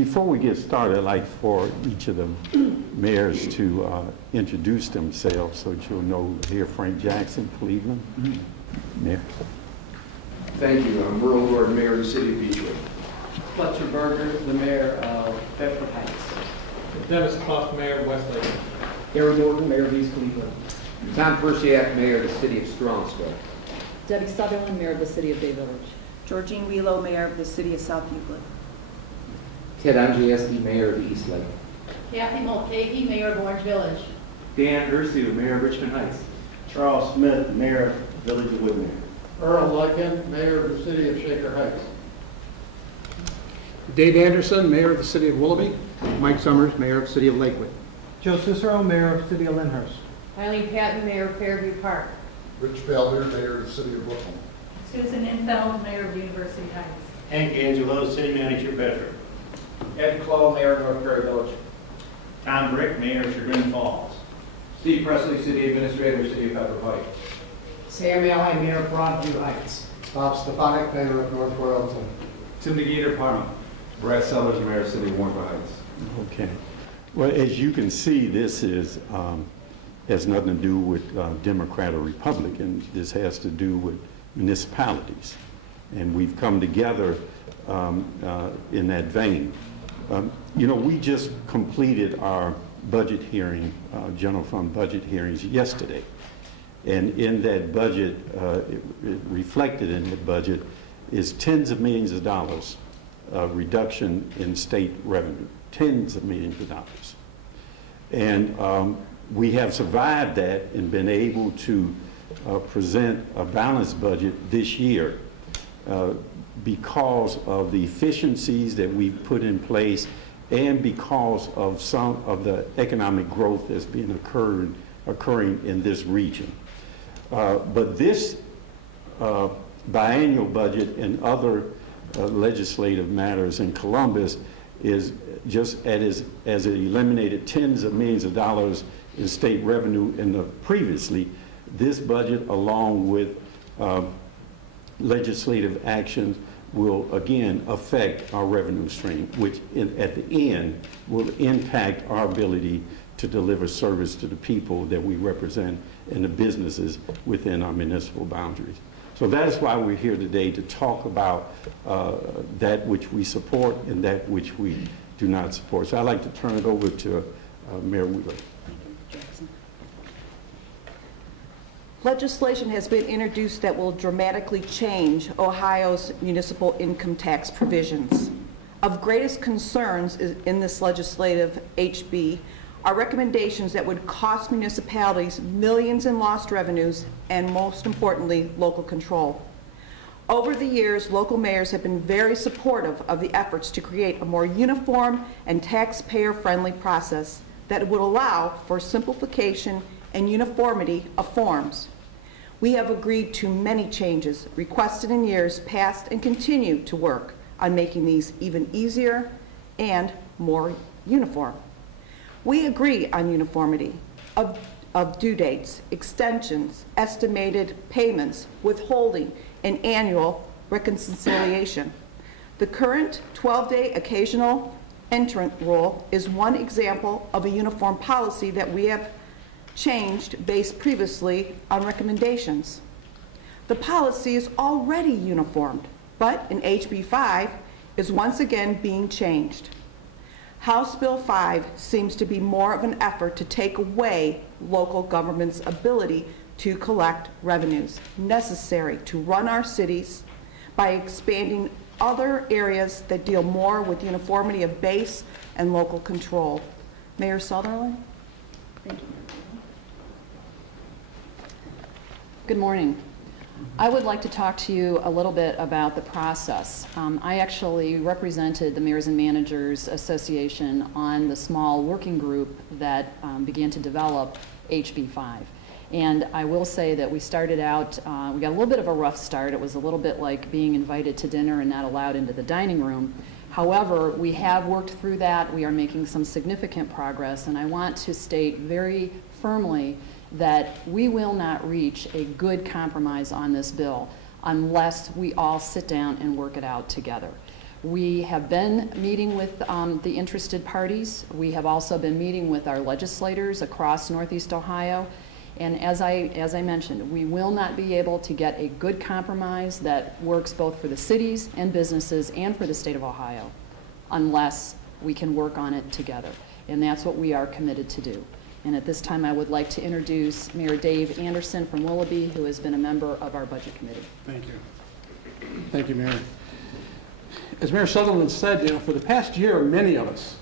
Before we get started, I'd like for each of the mayors to introduce themselves so that you'll know here. Frank Jackson, Cleveland. Mayor. Thank you. I'm Merle Gordon, Mayor of the City of Beechwood. Fletcher Berger, the mayor of Bedford Heights. Dennis Clough, Mayor of Westlake. Gary Norton, mayor of East Cleveland. Tom Persiak, Mayor of the City of Strongsville. Debbie Sutherland, Mayor of the City of Bay Village. Georgine Wheelo, Mayor of the City of South Euclid. Ted Andrzejewski, Mayor of East Lake. Kathy Mulcahy, Mayor of Orange Village. Dan Ursu, Mayor of Richmond Heights. Charles Smith, Mayor of Village of Woodmere. Earl Lucken, Mayor of the City of Shaker Heights. Dave Anderson, Mayor of the City of Willoughby. Mike Summers, Mayor of the City of Lakewood. Joe Cicero, Mayor of the City of Lyndhurst. Eileen Patton, Mayor of Fairview Park. Rich Bellbeer, Mayor of the City of Brooklyn. Susan Infeld, Mayor of University Heights. Hank Angelo, City Manager, Bedford. Ed Clough, mayor of North Perry Village. Tom Brick, Mayor of Chagrin Falls. Steve Presley, city administrator, City of Pepper Pike. Sam Allen, Mayor of Broadview Heights. Bob Stefanik, Mayor of North Royalton. Tim DeGator, Parma. Brad Sellers, Mayor of the City of Warrenville Heights. Okay. Well, as you can see, this is has nothing to do with Democrat or Republican. This has to do with municipalities. And we've come together in that vein. You know, we just completed our budget hearing, general fund budget hearings yesterday. And in that budget, it reflected in the budget is tens of millions of dollars reduction in state revenue, tens of millions of dollars. And we have survived that and been able to present a balanced budget this year because of the efficiencies that we've put in place and because of some of the economic growth that's been occurring in this region. But this biannual budget and other legislative matters in Columbus is just as it eliminated tens of millions of dollars in state revenue in the previously, this budget along with legislative actions will again affect our revenue stream, which at the end will impact our ability to deliver service to the people that we represent and the businesses within our municipal boundaries. So that is why we're here today, to talk about that which we support and that which we do not support. So I'd like to turn it over to Mayor Wheeler. Legislation has been introduced that will dramatically change Ohio's municipal income tax provisions. Of greatest concerns in this legislative HB are recommendations that would cost municipalities millions in lost revenues and, most importantly, local control. Over the years, local mayors have been very supportive of the efforts to create a more uniform and taxpayer-friendly process that would allow for simplification and uniformity of forms. We have agreed to many changes requested in years past and continue to work on making these even easier and more uniform. We agree on uniformity of due dates, extensions, estimated payments, withholding, and annual reconciliation. The current 12-day occasional entrant rule is one example of a uniform policy that we have changed based previously on recommendations. The policy is already uniformed, but in HB 5 is once again being changed. House Bill 5 seems to be more of an effort to take away local government's ability to collect revenues necessary to run our cities by expanding other areas that deal more with uniformity of base and local control. Mayor Sutherland? Thank you. Good morning. I would like to talk to you a little bit about the process. I actually represented the Mayors and Managers Association on the small working group that began to develop HB 5. And I will say that we started out, we got a little bit of a rough start. It was a little bit like being invited to dinner and not allowed into the dining room. However, we have worked through that. We are making some significant progress, and I want to state very firmly that we will not reach a good compromise on this bill unless we all sit down and work it out together. We have been meeting with the interested parties. We have also been meeting with our legislators across Northeast Ohio. And as I mentioned, we will not be able to get a good compromise that works both for the cities and businesses and for the state of Ohio unless we can work on it together. And that's what we are committed to do. And at this time, I would like to introduce Mayor Dave Anderson from Willoughby, who has been a member of our Budget Committee. Thank you. Thank you, Mayor. As Mayor Sutherland said, for the past year, many of us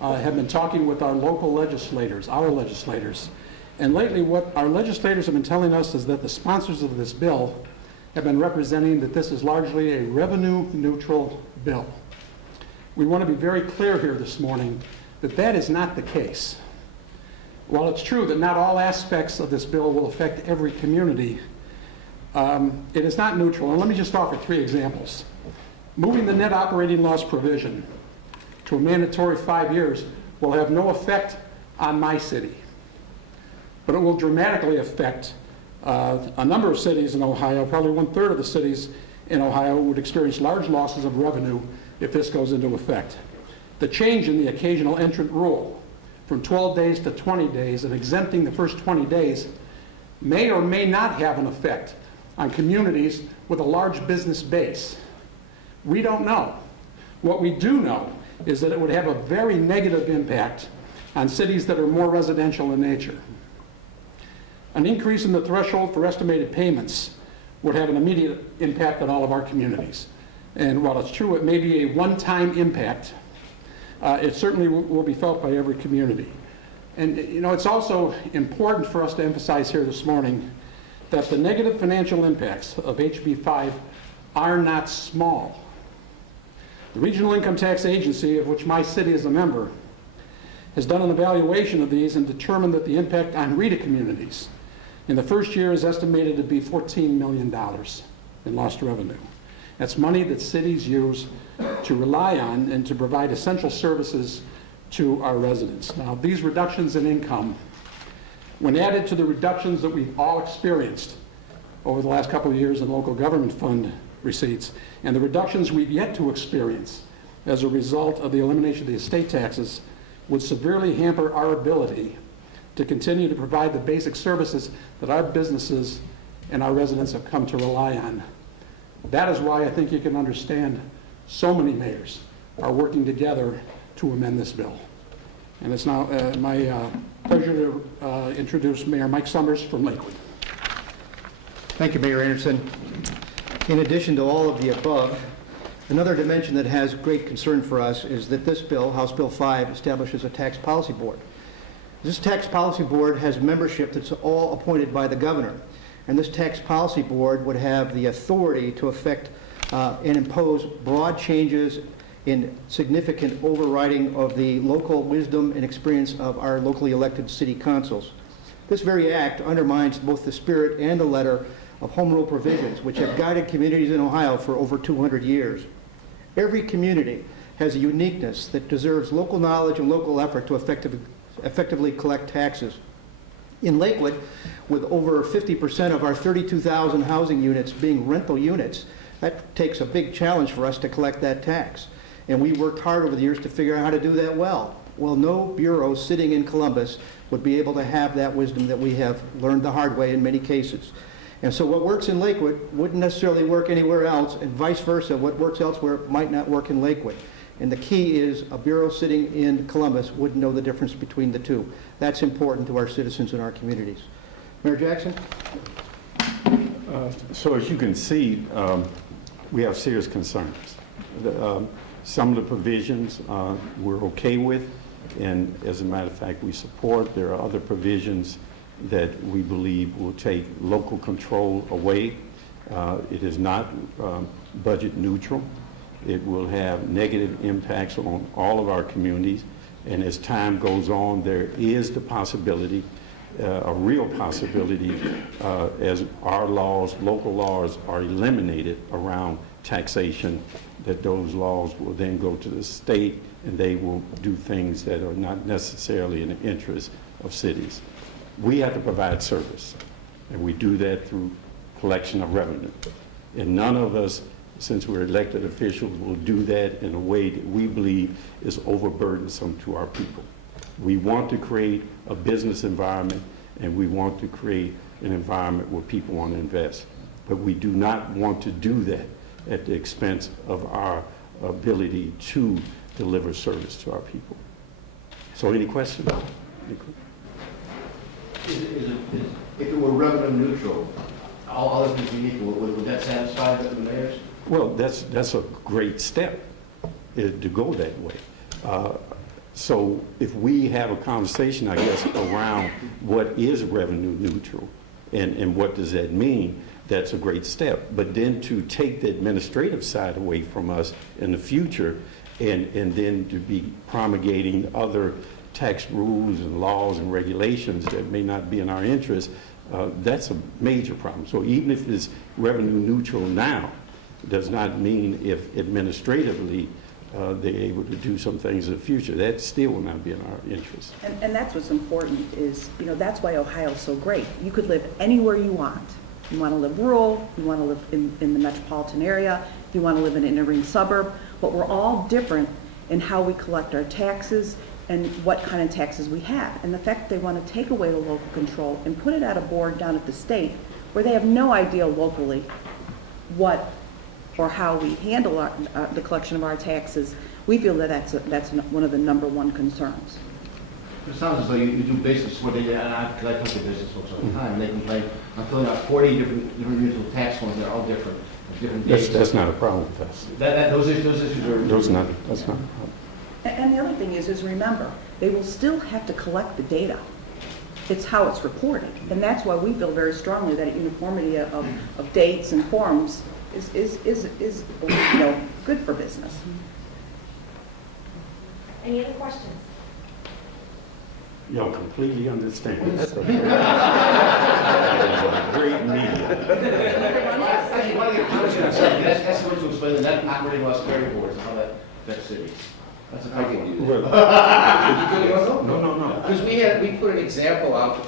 have been talking with our local legislators, and lately what our legislators have been telling us is that the sponsors of this bill have been representing that this is largely a revenue-neutral bill. We want to be very clear here this morning that that is not the case. While it's true that not all aspects of this bill will affect every community, it is not neutral. And let me just offer 3 examples. Moving the net operating loss provision to a mandatory 5 years will have no effect on my city, but it will dramatically affect a number of cities in Ohio. Probably 1/3 of the cities in Ohio would experience large losses of revenue if this goes into effect. The change in the occasional entrant rule from 12 days to 20 days and exempting the first 20 days may or may not have an effect on communities with a large business base. We don't know. What we do know is that it would have a very negative impact on cities that are more residential in nature. An increase in the threshold for estimated payments would have an immediate impact on all of our communities. And while it's true it may be a one-time impact, it certainly will be felt by every community. And it's also important for us to emphasize here this morning that the negative financial impacts of HB 5 are not small. The Regional Income Tax Agency, of which my city is a member, has done an evaluation of these and determined that the impact on RETA communities in the first year is estimated to be $14 million in lost revenue. That's money that cities use to rely on and to provide essential services to our residents. Now, these reductions in income, when added to the reductions that we've all experienced over the last couple of years in local government fund receipts, and the reductions we've yet to experience as a result of the elimination of the estate taxes, would severely hamper our ability to continue to provide the basic services that our businesses and our residents have come to rely on. That is why I think you can understand so many mayors are working together to amend this bill. And it's now my pleasure to introduce Mayor Mike Summers from Lakewood. Thank you, Mayor Anderson. In addition to all of the above, another dimension that has great concern for us is that this bill, House Bill 5, establishes a tax policy board. This tax policy board has membership that's all appointed by the governor. And this tax policy board would have the authority to affect and impose broad changes in significant overriding of the local wisdom and experience of our locally elected city councils. This very act undermines both the spirit and the letter of home rule provisions, which have guided communities in Ohio for over 200 years. Every community has a uniqueness that deserves local knowledge and local effort to effectively collect taxes. In Lakewood, with over 50% of our 32,000 housing units being rental units, that takes a big challenge for us to collect that tax. And we worked hard over the years to figure out how to do that well. Well, no bureau sitting in Columbus would be able to have that wisdom that we have learned the hard way in many cases. And so what works in Lakewood wouldn't necessarily work anywhere else, and vice versa. What works elsewhere might not work in Lakewood. And the key is a bureau sitting in Columbus wouldn't know the difference between the two. That's important to our citizens and our communities. Mayor Jackson? So as you can see, we have serious concerns. Some of the provisions we're okay with, and as a matter of fact, we support. There are other provisions that we believe will take local control away. It is not budget neutral. It will have negative impacts on all of our communities. And as time goes on, there is the possibility, a real possibility, as our laws, local laws are eliminated around taxation, that those laws will then go to the state and they will do things that are not necessarily in the interest of cities. We have to provide service, and we do that through collection of revenue. And none of us since we're elected officials, will do that in a way that we believe is overburdensome to our people. We want to create a business environment, and we want to create an environment where people want to invest. But we do not want to do that at the expense of our ability to deliver service to our people. So any questions? If it were revenue neutral, all other things equal, would that satisfy the mayors? Well, that's a great step, to go that way. So if we have a conversation, I guess, around what is revenue neutral and what does that mean, that's a great step. But then to take the administrative side away from us in the future and then to be promulgating other tax rules and laws and regulations that may not be in our interest, that's a major problem. So even if it's revenue neutral now, does not mean if administratively they're able to do some things in the future. That still will not be in our interest. And that's what's important is, that's why Ohio's so great. You could live anywhere you want. You want to live rural, you want to live in the metropolitan area, you want to live in an inner ring suburb, but we're all different in how we collect our taxes and what kind of taxes we have. And the fact that they want to take away the local control and put it at a board down at the state where they have no idea locally what or how we handle the collection of our taxes, we feel that that's one of the number one concerns. It sounds as though you do business where because I talk to business folks all the time, and they complain, I'm filling out 40 different municipal tax forms, they're all different dates. That's not a problem with us. Those issues are... That's not a problem. And the other thing is remember, they will still have to collect the data. It's how it's reported. And that's why we feel very strongly that uniformity of dates and forms is good for business. Any other questions? Y'all completely understand. That's a great meeting. That's what to explain the net operating loss carry boards and how that affects cities. That's a I can do that. No. Because we put an example out.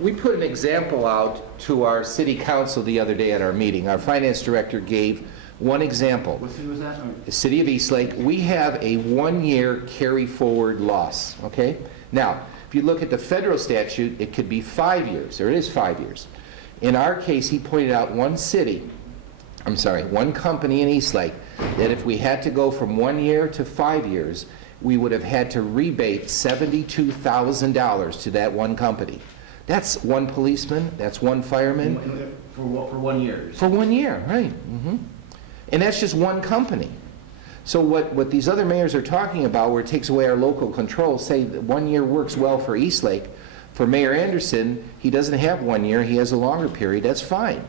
We put an example out to our city council the other day at our meeting. Our finance director gave one example. What city was that? The city of Eastlake. We have a 1-year carry forward loss, okay? Now, if you look at the federal statute, it could be 5 years, or it is 5 years. In our case, he pointed out one company in Eastlake, that if we had to go from 1 year to 5 years, we would have had to rebate $72,000 to that one company. That's one policeman, that's one fireman. For 1 year? For 1 year, right. Mm-hmm. And that's just one company. So what these other mayors are talking about, where it takes away our local control, say that 1 year works well for Eastlake. For Mayor Anderson, he doesn't have 1 year, he has a longer period, that's fine.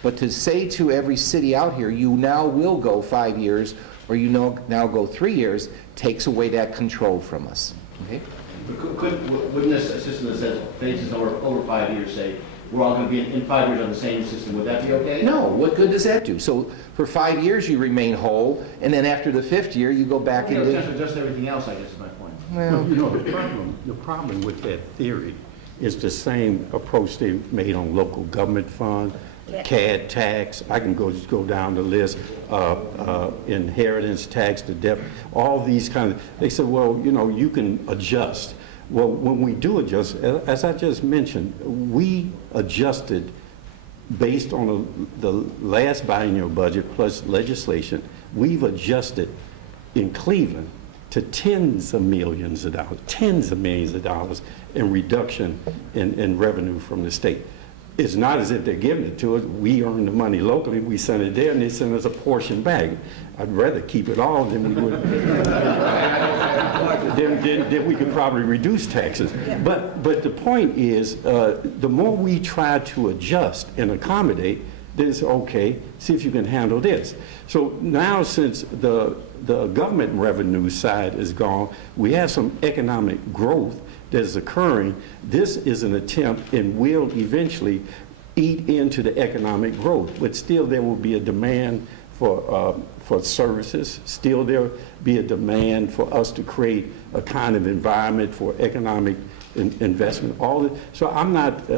But to say to every city out here, you now will go 5 years, or you now go 3 years, takes away that control from us. Okay? Wouldn't this system that says phases over 5 years say, we're all going to be in 5 years on the same system, would that be okay? No, what good does that do? So for 5 years you remain whole, and then after the 5th year you go back into... Just everything else, I guess, is my point. Well, the problem with that theory is the same approach they made on local government fund, CAD tax, I can just go down the list, inheritance tax, the debt, all these kinds of, they said, well, you can adjust. Well, when we do adjust, as I just mentioned, we adjusted based on the last biennial budget plus legislation. We've adjusted in Cleveland to tens of millions of dollars in reduction in revenue from the state. It's not as if they're giving it to us. We earn the money locally, we send it there, and they send us a portion back. I'd rather keep it all than we would. then we could probably reduce taxes. But the point is, the more we try to adjust and accommodate, then it's okay, see if you can handle this. So now since the government revenue side is gone, we have some economic growth that is occurring. This is an attempt and will eventually eat into the economic growth, but still there will be a demand for services, still there will be a demand for us to create a kind of environment for economic investment. So I'm not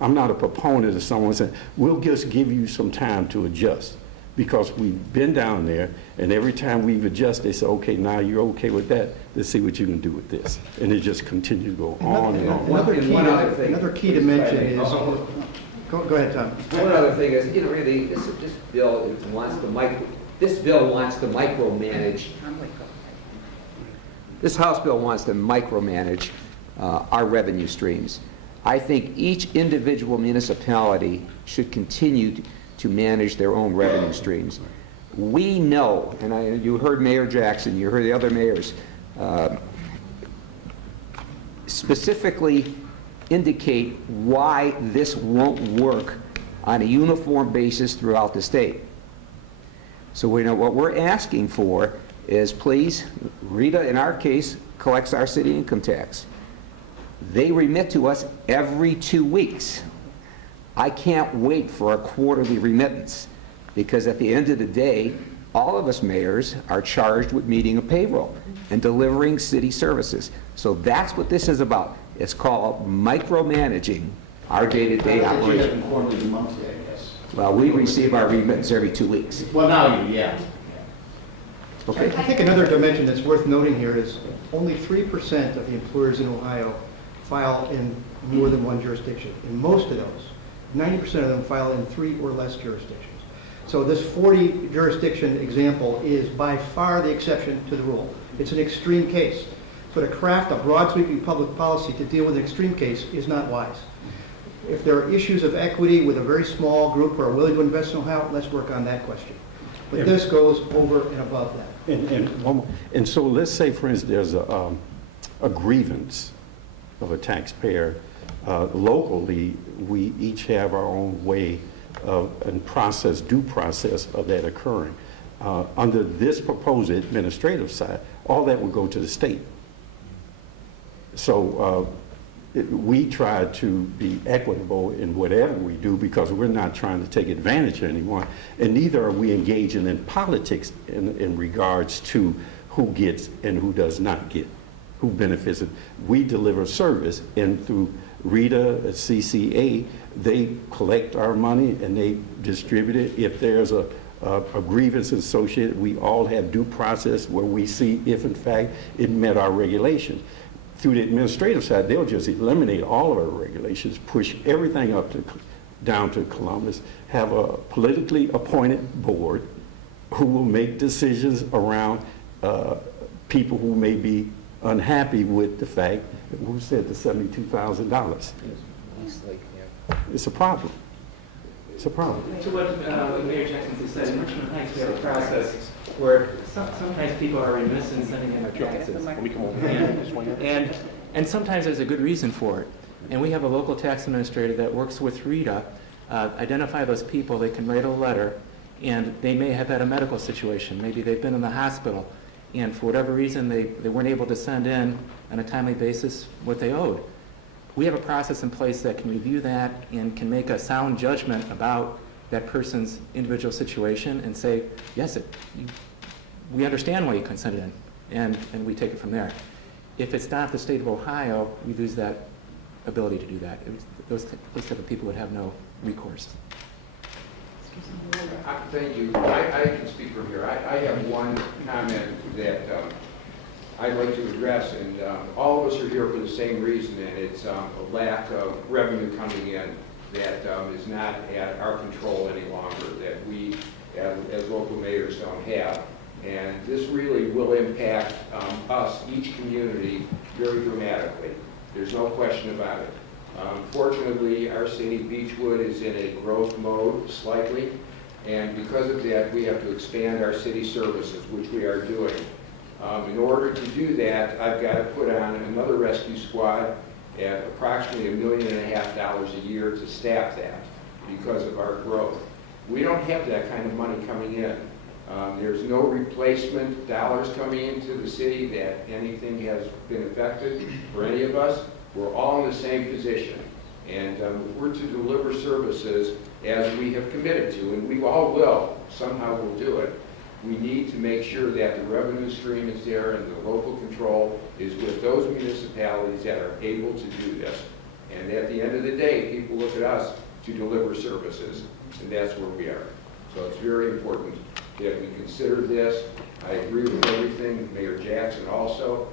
I'm not a proponent of someone saying, we'll just give you some time to adjust. Because we've been down there, and every time we've adjusted, they say, okay, now you're okay with that, let's see what you can do with this. And it just continues to go on and on. Another key dimension is, go ahead, Tom. One other thing is, really, this bill wants to micromanage. This House bill wants to micromanage our revenue streams. I think each individual municipality should continue to manage their own revenue streams. We know, and you heard Mayor Jackson, you heard the other mayors, specifically indicate why this won't work on a uniform basis throughout the state. So we know what we're asking for is, please, Rita, in our case, collects our city income tax. They remit to us every 2 weeks. I can't wait for a quarterly remittance, because at the end of the day, all of us mayors are charged with meeting a payroll and delivering city services. So that's what this is about. It's called micromanaging our day-to-day operation. Quarterly, monthly, I guess. Well, we receive our remittance every 2 weeks. Well, now you, yeah. Okay. I think another dimension that's worth noting here is only 3% of the employers in Ohio file in more than one jurisdiction. In most of those, 90% of them file in 3 or less jurisdictions. So this 40 jurisdiction example is by far the exception to the rule. It's an extreme case. So to craft a broad sweeping public policy to deal with an extreme case is not wise. If there are issues of equity with a very small group who are willing to invest in Ohio, let's work on that question. But this goes over and above that. And so let's say, for instance, there's a grievance of a taxpayer. Locally, we each have our own way of and process, due process of that occurring. Under this proposed administrative side, all that would go to the state. So we try to be equitable in whatever we do, because we're not trying to take advantage of anyone, and neither are we engaging in politics in regards to who gets and who does not get, who benefits. We deliver service, and through Rita, CCA, they collect our money and they distribute it. If there's a grievance associated, we all have due process where we see if in fact it met our regulations. Through the administrative side, they'll just eliminate all of our regulations, push everything up to down to Columbus, have a politically appointed board who will make decisions around people who may be unhappy with the fact that who said the $72,000. It's a problem. It's a problem. To what Mayor Jackson just said, in Richmond Heights, we have a process where sometimes people are remiss in sending in their taxes. And sometimes there's a good reason for it. And we have a local tax administrator that works with Rita, identify those people, they can write a letter, and they may have had a medical situation. Maybe they've been in the hospital, and for whatever reason, they weren't able to send in on a timely basis what they owed. We have a process in place that can review that and can make a sound judgment about that person's individual situation and say, yes, we understand why you couldn't send it in, and we take it from there. If it's not the state of Ohio, we lose that ability to do that. Those type of people would have no recourse. Thank you. I can speak from here. I have one comment that I'd like to address, and all of us are here for the same reason, and it's a lack of revenue coming in that is not at our control any longer, that we as local mayors don't have. And this really will impact us, each community, very dramatically. There's no question about it. Fortunately, our city, Beechwood, is in a growth mode slightly, and because of that, we have to expand our city services, which we are doing. In order to do that, I've got to put on another rescue squad at approximately $1.5 million a year to staff that because of our growth. We don't have that kind of money coming in. There's no replacement dollars coming into the city that anything has been affected for any of us. We're all in the same position. And we're to deliver services as we have committed to, and we all will. Somehow we'll do it. We need to make sure that the revenue stream is there and the local control is with those municipalities that are able to do this. And at the end of the day, people look at us to deliver services, and that's where we are. So it's very important that we consider this. I agree with everything Mayor Jackson also.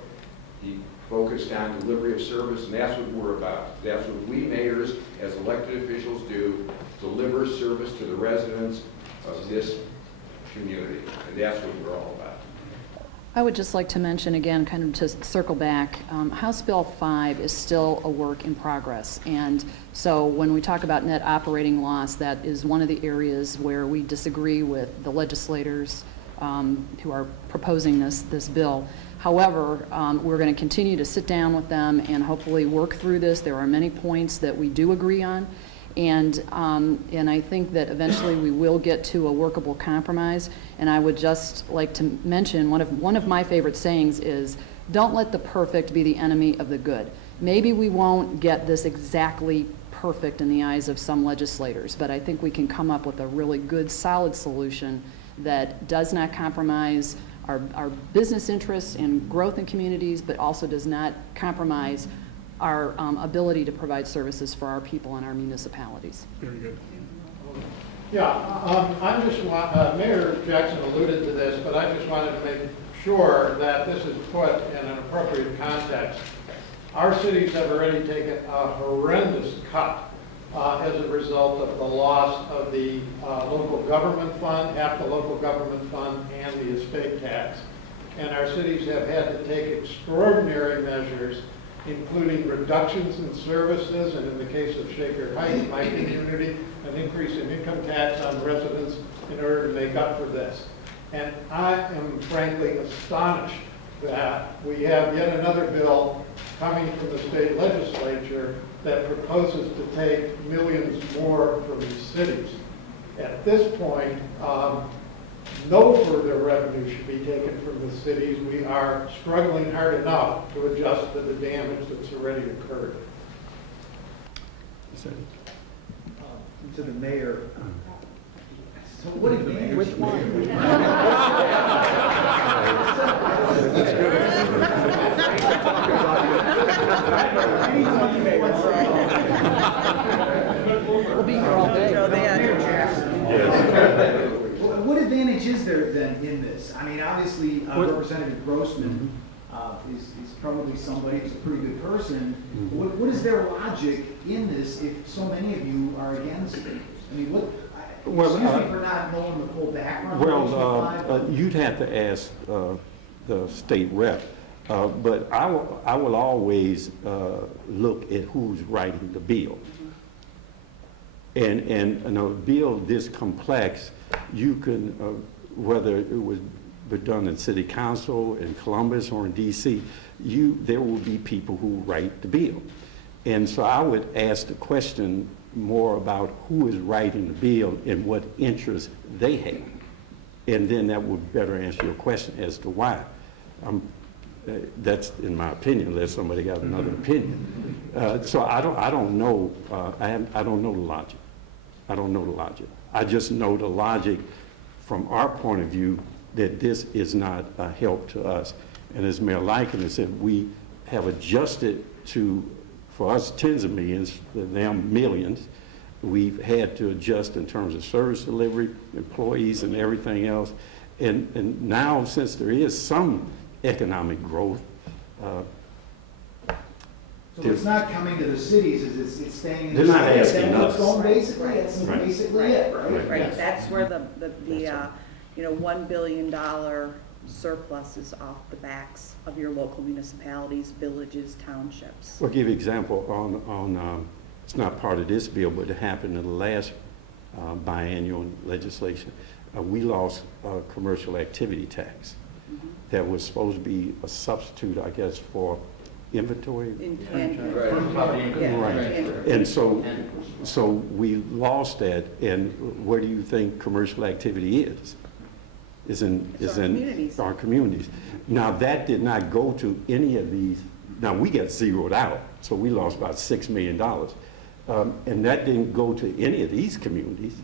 He focused on delivery of service, and that's what we're about. That's what we mayors, as elected officials, do, deliver service to the residents of this community, and that's what we're all about. I would just like to mention again, kind of to circle back, House Bill 5 is still a work in progress. And so when we talk about net operating loss, that is one of the areas where we disagree with the legislators who are proposing this bill. However, we're going to continue to sit down with them and hopefully work through this. There are many points that we do agree on. And I think that eventually we will get to a workable compromise. And I would just like to mention one of my favorite sayings is, "Don't let the perfect be the enemy of the good." Maybe we won't get this exactly perfect in the eyes of some legislators, but I think we can come up with a really good, solid solution that does not compromise our business interests and growth in communities, but also does not compromise our ability to provide services for our people and our municipalities. Very good. Yeah, I just want, Mayor Jackson alluded to this, but I just wanted to make sure that this is put in an appropriate context. Our cities have already taken a horrendous cut as a result of the loss of the local government fund, half the local government fund, and the estate tax. And our cities have had to take extraordinary measures, including reductions in services, and in the case of Shaker Heights, my community, an increase in income tax on residents in order to make up for this. And I am frankly astonished that we have yet another bill coming from the state legislature that proposes to take millions more from the cities. At this point, no further revenue should be taken from the cities. We are struggling hard enough to adjust to the damage that's already occurred. To the mayor. So what advantage? Which one? We'll be here all day. What advantage is there then in this? I mean, obviously, Representative Grossman is probably somebody who's a pretty good person. What is their logic in this if so many of you are against it? I mean, excuse me for not knowing the full background. Well, you'd have to ask the state rep, but I will always look at who's writing the bill. And a bill this complex, you can, whether it was done in city council, in Columbus, or in DC, there will be people who write the bill. And so I would ask the question more about who is writing the bill and what interests they have. And then that would better answer your question as to why. That's in my opinion, unless somebody got another opinion. So I don't know. I don't know the logic. I don't know the logic. I just know the logic from our point of view that this is not a help to us. And as Mayor Lycan has said, we have adjusted to, for us, tens of millions, them millions. We've had to adjust in terms of service delivery, employees, and everything else. And now, since there is some economic growth, so it's not coming to the cities, it's staying in the they're cities. not asking That's us. going basically, that's basically it, right? Right, that's where the $1 billion surplus is off the backs of your local municipalities, villages, townships. I'll give you an example on it's not part of this bill, but it happened in the last biannual legislation. We lost commercial activity tax. That was supposed to be a substitute, I guess, for inventory. Intangible. Right. And so we lost that, and where do you think commercial activity is? Is in our communities. Now, that did not go to any of these. Now, we got zeroed out, so we lost about $6 million. And that didn't go to any of these communities.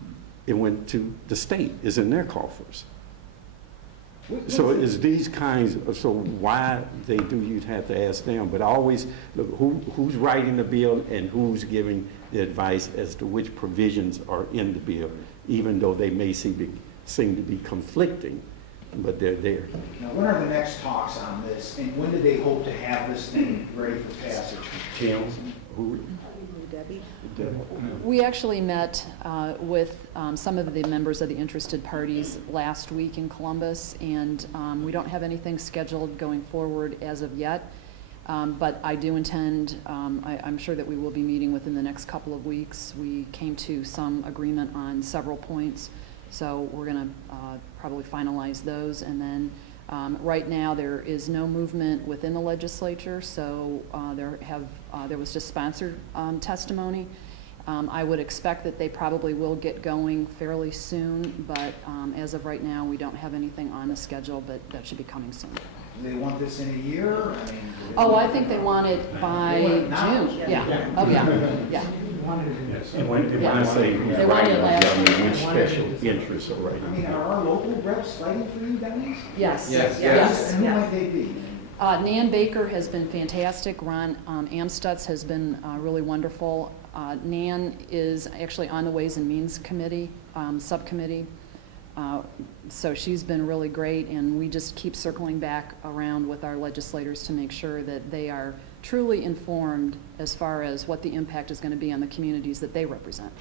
It went to the state, it's in their coffers. So is these kinds, so why they do, you'd have to ask them, but always, look, who's writing the bill and who's giving the advice as to which provisions are in the bill, even though they may seem to be conflicting, but they're there. Now, when are the next talks on this, and when do they hope to have this thing ready for passage? Tim, who? Debbie? We actually met with some of the members of the interested parties last week in Columbus, and we don't have anything scheduled going forward as of yet. But I do intend, I'm sure that we will be meeting within the next couple of weeks. We came to some agreement on several points, so we're going to probably finalize those. And then right now, there is no movement within the legislature, so there was just sponsored testimony. I would expect that they probably will get going fairly soon, but as of right now, we don't have anything on the schedule, but that should be coming soon. Do they want this in a year? I mean, Oh, I think they want it by June. Yeah. Oh, yeah. Yeah. And when I say who's They wanted writing it the last bill, I mean, year. which special interests are I writing? mean, are our local reps fighting for you guys? Yes. Yes. And who might they be? Nan Baker has been fantastic. Ron Amstutz has been really wonderful. Nan is actually on the Ways and Means Committee, subcommittee. So she's been really great, and we just keep circling back around with our legislators to make sure that they are truly informed as far as what the impact is going to be on the communities that they represent.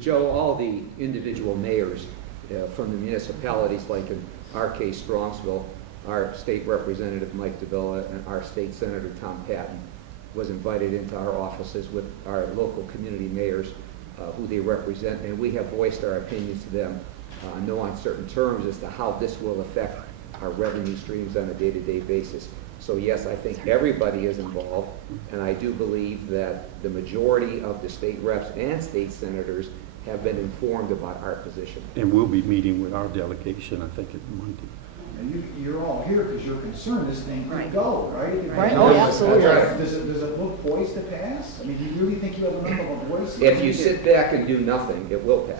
Joe, all the individual mayors from the municipalities, like in our case, Strongsville, our state representative, Mike Davila, and our state senator, Tom Patton, was invited into our offices with our local community mayors who they represent, and we have voiced our opinions to them in no uncertain terms as to how this will affect our revenue streams on a day-to-day basis. So yes, I think everybody is involved, and I do believe that the majority of the state reps and state senators have been informed about our position. And we'll be meeting with our delegation, I think, Monday. And you're all here because you're concerned this thing could go, right? Right. Oh, absolutely. Does it look poised to pass? I mean, do you really think you have enough of a voice? If you sit back and do nothing, it will pass.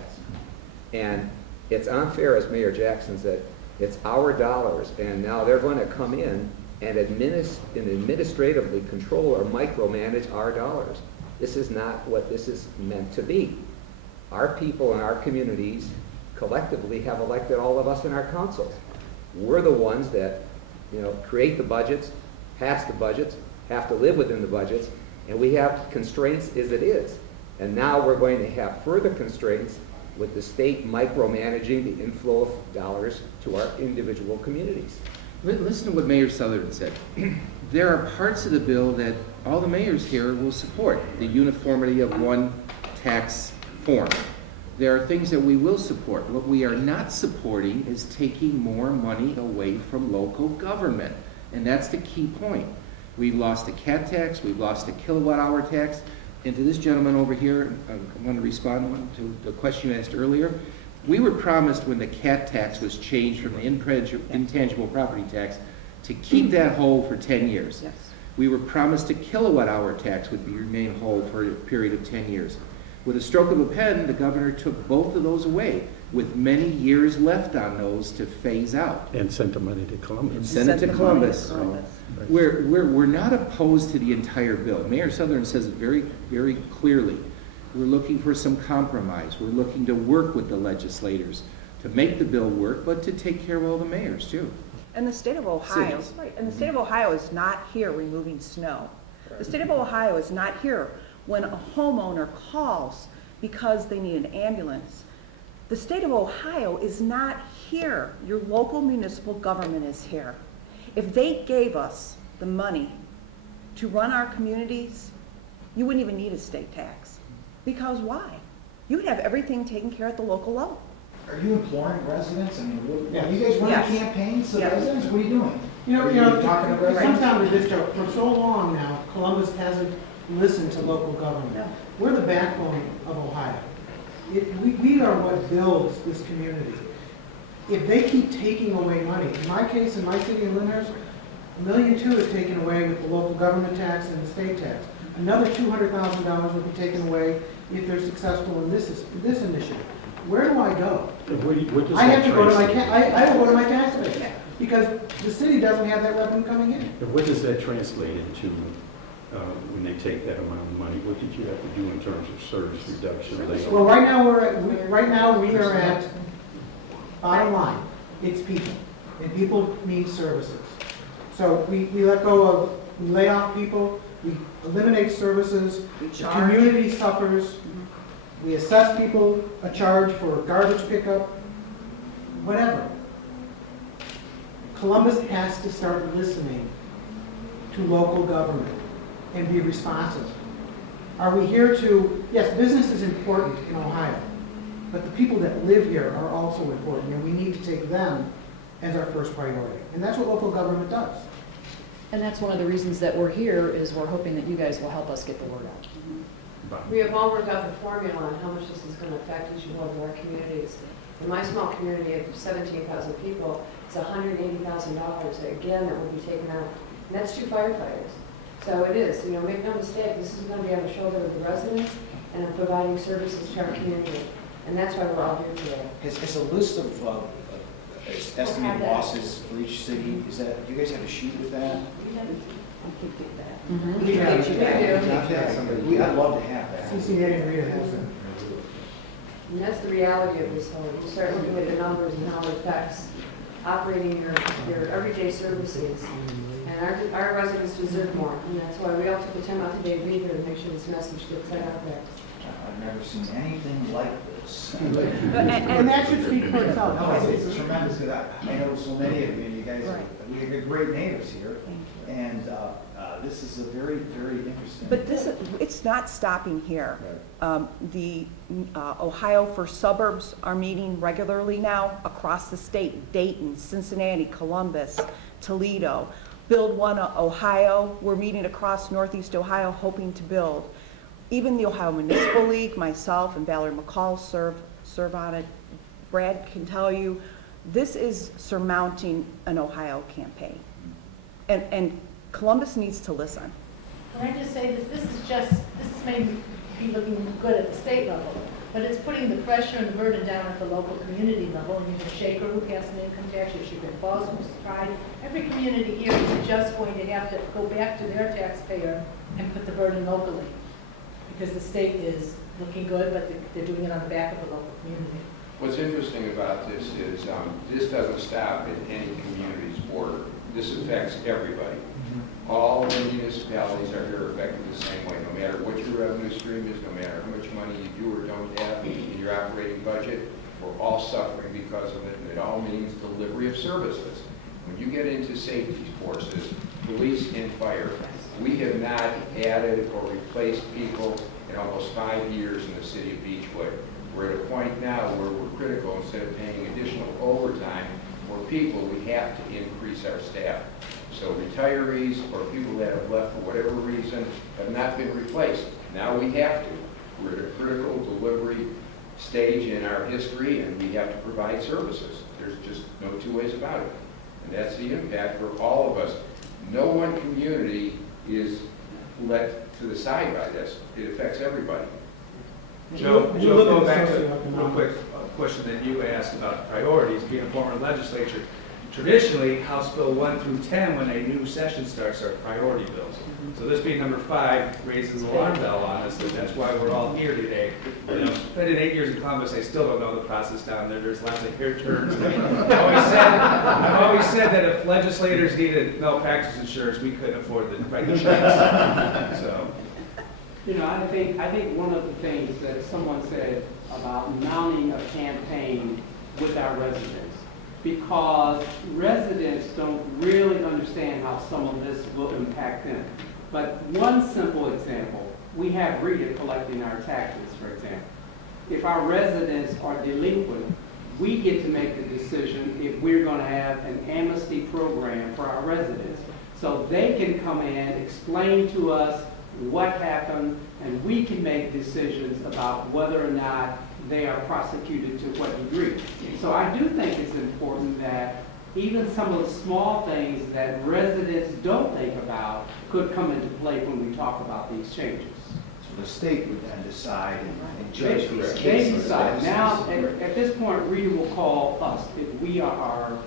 And it's unfair, as Mayor Jackson said, it's our dollars, and now they're going to come in and administratively control or micromanage our dollars. This is not what this is meant to be. Our people in our communities collectively have elected all of us in our councils. We're the ones that, create the budgets, pass the budgets, have to live within the budgets, and we have constraints as it is. And now we're going to have further constraints with the state micromanaging the inflow of dollars to our individual communities. Listen to what Mayor Sutherland said. There are parts of the bill that all the mayors here will support, the uniformity of one tax form. There are things that we will support. What we are not supporting is taking more money away from local government, and that's the key point. We've lost a cat tax, we've lost a kilowatt hour tax, and to this gentleman over here, I want to respond to the question you asked earlier. We were promised when the cat tax was changed from the intangible property tax to keep that whole for 10 years. Yes. We were promised a kilowatt hour tax would remain whole for a period of 10 years. With a stroke of a pen, the governor took both of those away, with many years left on those to phase out. And sent the money to And Columbus. send it to Columbus. We're not opposed to the entire bill. Mayor Sutherland says it very, very clearly. We're looking for some compromise. We're looking to work with the legislators to make the bill work, but to take care of all the mayors too. And the state of Ohio, Cities. right, and the state of Ohio is not here removing snow. The state of Ohio is not here when a homeowner calls because they need an ambulance. The state of Ohio is not here. Your local municipal government is here. If they gave us the money to run our communities, you wouldn't even need a state tax. Because why? You would have everything taken care of at the local level. Are you imploring residents? I mean, are you guys running Yes. campaigns to Yes. residents? What are you doing? You Are know, talking to residents? sometimes it's just, for so long now, Columbus hasn't listened to local government. No. We're the backbone of Ohio. We are what builds this community. If they keep taking away money, in my case, in my city of Lyndhurst, $1.2 million is taken away with the local government tax and the state tax. Another $200,000 will be taken away if they're successful in this initiative. where do I go? What does I have that to go to my, translate? I have to go to my tax base, because the city doesn't have that revenue coming in. But what does that translate into when they take that amount of money? What did you have to do in terms of service reduction? Well, right now we are at, bottom line, it's people, and people need services. So we let go of, we lay off people, we eliminate services, the community suffers, we assess people a charge for garbage pickup, whatever. Columbus has to start listening to local government and be responsive. Are we here to, yes, business is important in Ohio, but the people that live here are also important, and we need to take them as our first priority. And that's what local government does. And that's one of the reasons that we're here, is we're hoping that you guys will help us get the word out. We have all worked out the formula on how much this is going to affect each one of our communities. In my small community of 17,000 people, it's $180,000, again, that will be taken out. And that's 2 firefighters. So it is, make no mistake, this is going to be on the shoulder of the residents and of providing services to our community. And that's why we're all here today. It's a list of estimated losses for each city. Is that, do you guys have a sheet with that? We have, I'd love to have that. CCA and Rita has them. And that's the reality of this whole, you start looking at the numbers and how it affects operating your everyday services. And our residents deserve more, and that's why we all took the time out today to be here to make sure this message gets out there. I've never seen anything like this. And that should speak for itself. No, it's tremendous, because I know so many of you, and you guys, we have great neighbors here, and this is a very, very interesting. But it's not stopping here. The Ohio for Suburbs are meeting regularly now across the state, Dayton, Cincinnati, Columbus, Toledo. Build One Ohio, we're meeting across Northeast Ohio hoping to build. Even the Ohio Municipal League, myself and Valerie McCall serve on it. Brad can tell you, this is surmounting an Ohio campaign. And Columbus needs to listen. Can I just say this may be looking good at the state level, but it's putting the pressure and the burden down at the local community level. And you have Shaker, who passed an income tax, you have Chagrin Falls, who's tried. Every community here is just going to have to go back to their taxpayer and put the burden locally, because the state is looking good, but they're doing it on the back of the local community. What's interesting about this is this doesn't stop at any community's border. This affects everybody. All the municipalities are here affected the same way, no matter what your revenue stream is, no matter how much money you do or don't have in your operating budget. We're all suffering because of it, and it all means delivery of services. When you get into safety forces, police and fire, we have not added or replaced people in almost 5 years in the city of Beechwood. We're at a point now where we're critical. Instead of paying additional overtime for people, we have to increase our staff. So retirees or people that have left for whatever reason have not been replaced. Now we have to. We're at a critical delivery stage in our history, and we have to provide services. There's just no two ways about it. And that's the impact for all of us. No one community is let to the side by this. It affects everybody. Joe, go back to a real quick question that you asked about priorities, being a former legislature. Traditionally, House Bill 1 through 10, when a new session starts, are priority bills. So this being number 5 raises an alarm bell on us, and that's why we're all here today. Spending 8 years in Columbus, I still don't know the process down there. There's lots of hair turns. I've always said that if legislators needed malpractice insurance, we couldn't afford to write the checks. So. I think one of the things that someone said about mounting a campaign with our residents, because residents don't really understand how some of this will impact them. But one simple example, we have Rita collecting our taxes, for example. If our residents are delinquent, we get to make the decision if we're going to have an amnesty program for our residents. So they can come in, explain to us what happened, and we can make decisions about whether or not they are prosecuted to what degree. So I do think it's important that even some of the small things that residents don't think about could come into play when we talk about these changes. the state would then decide and judge these They cases. decide. Now, at this point, Rita will call us if we are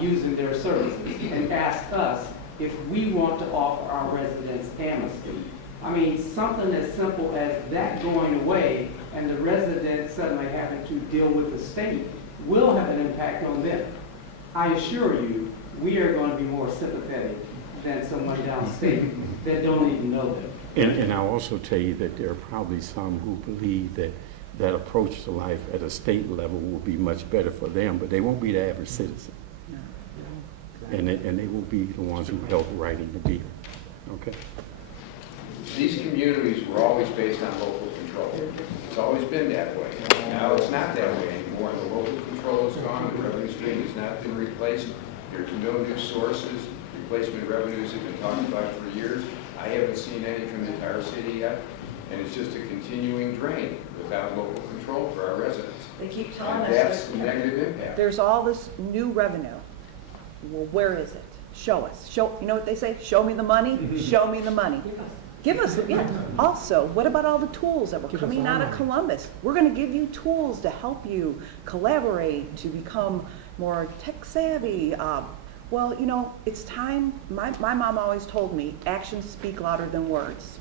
using their services and ask us if we want to offer our residents amnesty. I mean, something as simple as that going away and the residents suddenly having to deal with the state will have an impact on them. I assure you, we are going to be more sympathetic than someone downstate that don't even know them. And I'll also tell you that there are probably some who believe that that approach to life at a state level will be much better for them, but they won't be the average citizen. And they will be the ones who help writing the bill. Okay? These communities were always based on local control. It's always been that way. Now it's not that way anymore. The local control is gone, the revenue stream has not been replaced. There's no new sources. Replacement revenues have been talked about for years. I haven't seen any from the entire city yet, and it's just a continuing drain without local control for our residents. They keep telling us And that's the there's- negative impact. There's all this new revenue. Well, where is it? Show us. Show, you know what they say? Show me the money, show me the money. Give us, yeah. Also, what about all the tools that were coming out of Columbus? We're gonna give you tools to help you collaborate, to become more tech savvy. Well, you know, it's time, my mom always told me, actions speak louder than words.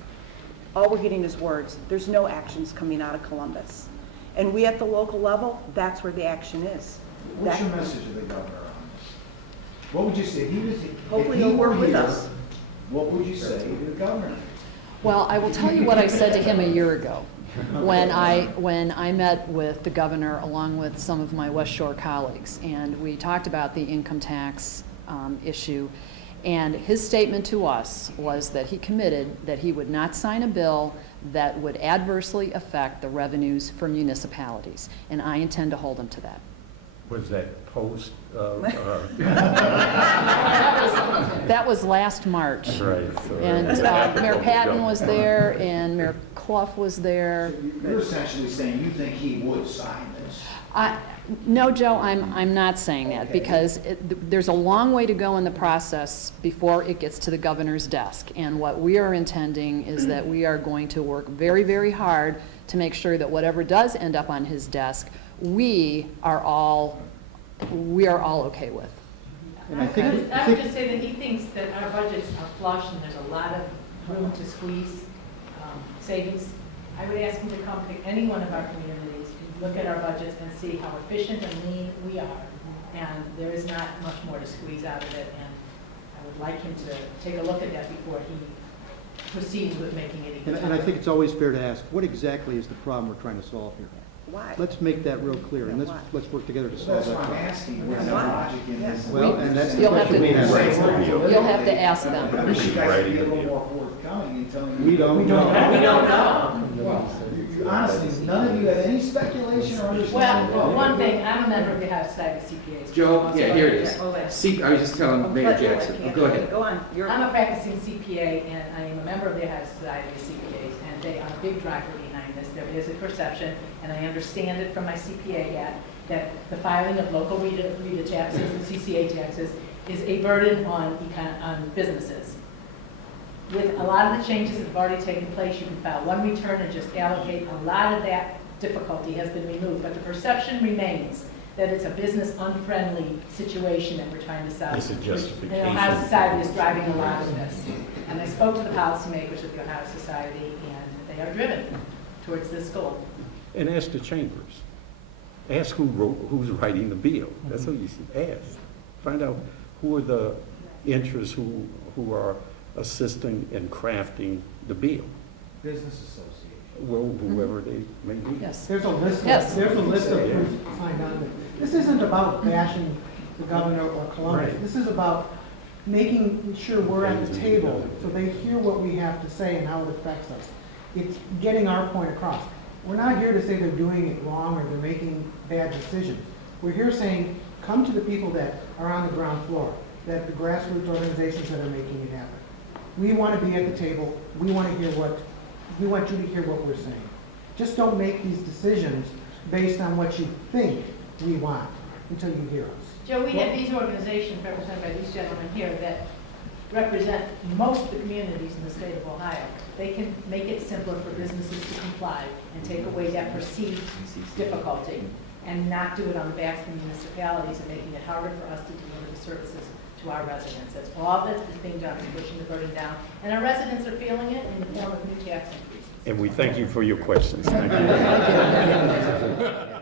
All we're getting is words. There's no actions coming out of Columbus. And we at the local level, that's where the action is. What's That- your message to the governor on this? What would you say? Hopefully if he he'll work were with here, us. What would you say to the governor? Well, I will tell you what I said to him a year ago when I met with the governor along with some of my West Shore colleagues, and we talked about the income tax issue. And his statement to us was that he committed that he would not sign a bill that would adversely affect the revenues for municipalities, and I intend to hold him to that. Was that post? That was last March. Right. So And Mayor Patton was there, and Mayor Clough was there. You're essentially saying you think he would sign this. No, Joe, I'm not saying that, Okay. because there's a long way to go in the process before it gets to the governor's desk. And what we are intending is that we are going to work very, very hard to make sure that whatever does end up on his desk, we are all okay with. And I think- I would just say that he thinks that our budgets are flush and there's a lot of room to squeeze savings. I would ask him to come to any one of our communities, look at our budgets and see how efficient and lean we are. And there is not much more to squeeze out of it. And I would like him to take a look at that before he proceeds with making any. And I think it's always fair to ask, what exactly is the problem we're trying to solve here? Why? Let's make that real clear, and Yeah, let's work together to So solve that's that why I'm problem. asking, what's the Why? logic in this? Well, and that's the You'll have question we to- have. You'll have to ask them. I wish you guys could be a little more forthcoming in telling me. We don't know. We don't know. Well, honestly, none of you have any speculation or understanding. Well, one thing, I'm a member of the Ohio Society of CPAs. Joe, yeah, here it is. Oh, yeah. See, I was just telling Mayor Jackson. Oh, go ahead. Go on. I'm a practicing CPA, and I am a member of the Ohio Society of CPAs, and they are a big driver behind this. There is a perception, and I understand it from my CPA hat, that the filing of local RETA taxes and CCA taxes is a burden on businesses. With a lot of the changes that have already taken place, you can file one return and just allocate. A lot of that difficulty has been removed, but the perception remains that it's a business unfriendly situation that we're trying to solve. It's a justification. And Ohio Society is driving a lot of this. And I spoke to the policymakers of the Ohio Society, and they are driven towards this goal. And ask the chambers. Ask who's writing the bill. That's what you should ask. Find out who are the interests who are assisting in crafting the bill. Business association. Well, whoever they may be. Yes. There's a list, Yes. there's a list of who's signed on. This isn't about bashing the governor or Columbus. Right. This is about making sure we're at the table so they hear what we have to say and how it affects us. It's getting our point across. We're not here to say they're doing it wrong or they're making bad decisions. We're here saying, come to the people that are on the ground floor, that the grassroots organizations that are making it happen. We want to be at the table. We want you to hear what we're saying. Just don't make these decisions based on what you think we want until you hear us. Joe, we have these organizations represented by these gentlemen here that represent most of the communities in the state of Ohio. They can make it simpler for businesses to comply and take away that perceived difficulty and not do it on the backs of the municipalities and making it harder for us to deliver the services to our residents. That's all that is being done, is pushing the burden down. And our residents are feeling it in the form of new tax increases. And we thank you for your questions. Thank you.